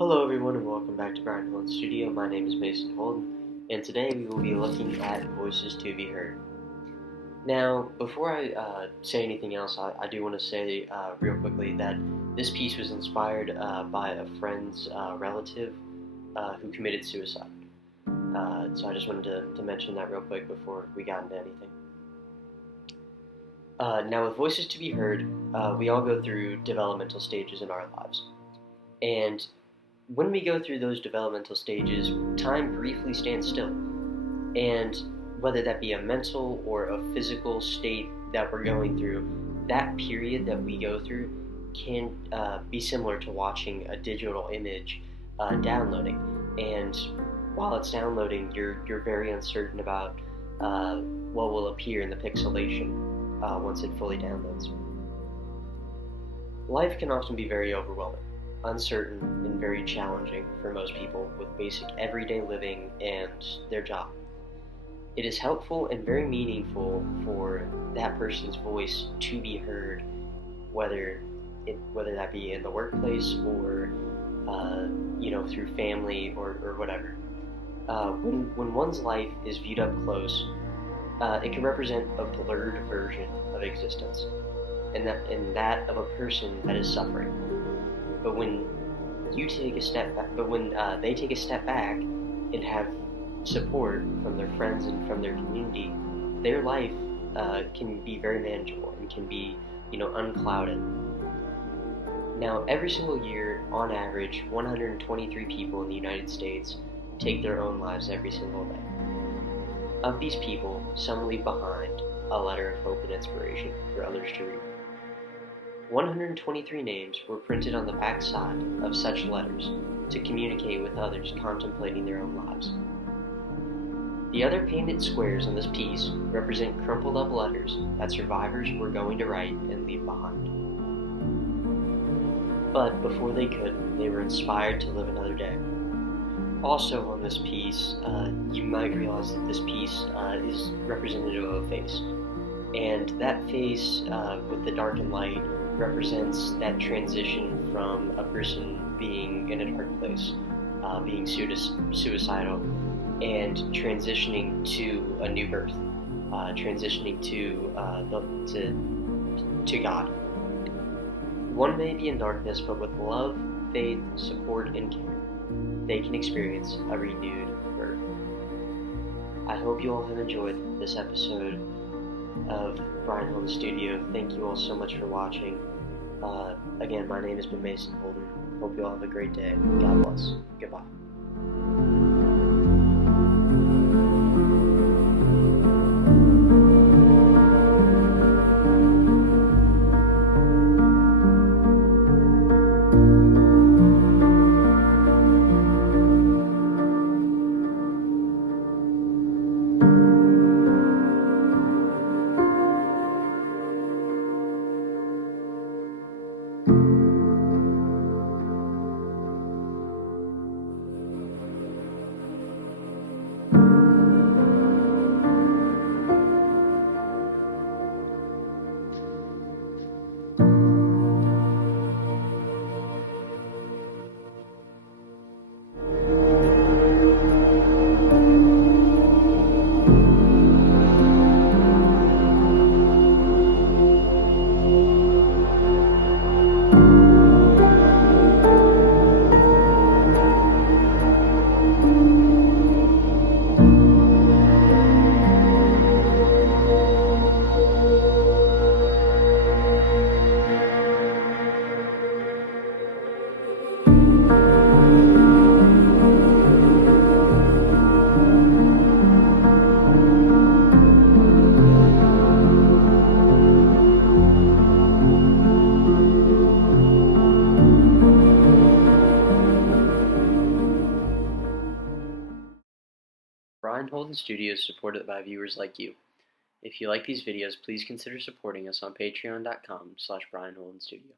Hello everyone and welcome back to Bryan Holden Studio. My name is Mason Holden and today we will be looking at voices to be heard. Now, before I say anything else, I do want to say real quickly that this piece was inspired by a friend's relative who committed suicide. So I just wanted to mention that real quick before we got into anything. Now with voices to be heard, we all go through developmental stages in our lives. And when we go through those developmental stages, time briefly stands still. And whether that be a mental or a physical state that we're going through, that period that we go through can be similar to watching a digital image downloading. And while it's downloading, you're very uncertain about what will appear in the pixelation once it fully downloads. Life can often be very overwhelming, uncertain, and very challenging for most people with basic everyday living and their job. It is helpful and very meaningful for that person's voice to be heard, whether that be in the workplace or through family or whatever. When one's life is viewed up close, it can represent a blurred version of existence, and that of a person that is suffering. But when they take a step back and have support from their friends and from their community, their life can be very manageable and can be, unclouded. Now, every single year, on average, 123 people in the United States take their own lives every single day. Of these people, some leave behind a letter of hope and inspiration for others to read. 123 names were printed on the back side of such letters to communicate with others contemplating their own lives. The other painted squares on this piece represent crumpled up letters that survivors were going to write and leave behind. But before they could, they were inspired to live another day. Also on this piece, you might realize that this piece is representative of a face. And that face with the dark and light represents that transition from a person being in a dark place, being suicidal, and transitioning to a new birth, transitioning to God. One may be in darkness, but with love, faith, support, and care, they can experience a renewed birth. I hope you all have enjoyed this episode of Bryan Holden Studio. Thank you all so much for watching. Again, my name has been Mason Holden. Hope you all have a great day. God bless. Goodbye. Bryan Holden Studio is supported by viewers like you. If you like these videos, please consider supporting us on patreon.com/Bryan Holden Studio.